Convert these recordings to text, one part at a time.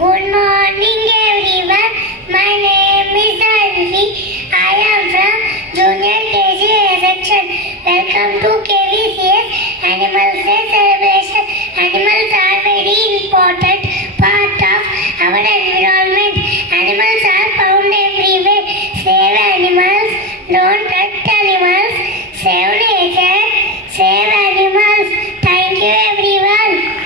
Good morning everyone. My name is Alvi. I am from Junior KG section. Welcome to KVCS Animal Day celebration. Animals are very important part of our environment. Animals are found everywhere. Save animals. Don't hurt animals. Save nature. Save animals. Thank you everyone.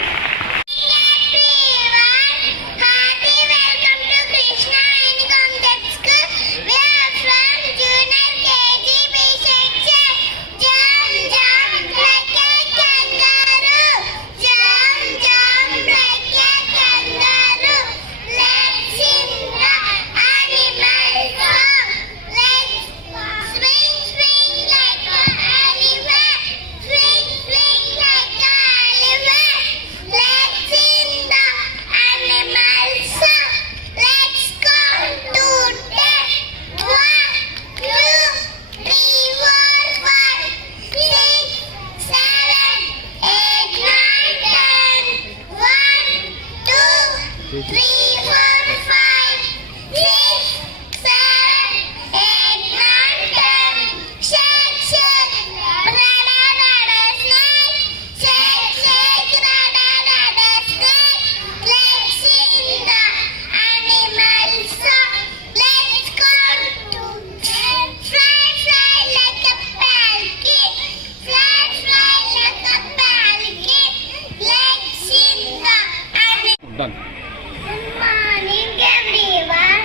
Done. Good morning everyone.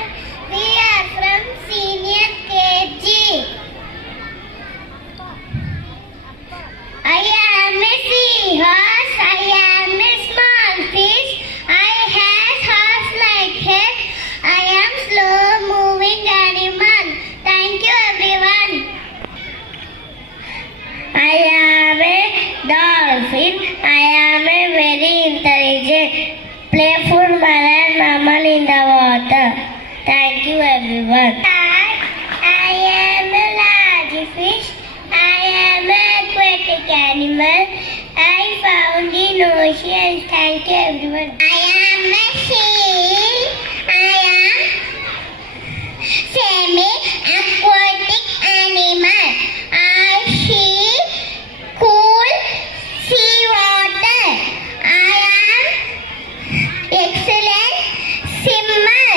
We are from Senior KG. I am a seahorse. I am a small fish. I have horse-like head. I am slow-moving animal. Thank you everyone. I am a dolphin. I am a very intelligent, playful mammal in the water. Thank you everyone. I am a large fish. I am an aquatic animal. I found in oceans. Thank you everyone. I am a seal. I am semi-aquatic animal. I see cool seawater. I am excellent swimmer.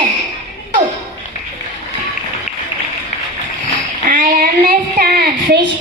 I am a starfish.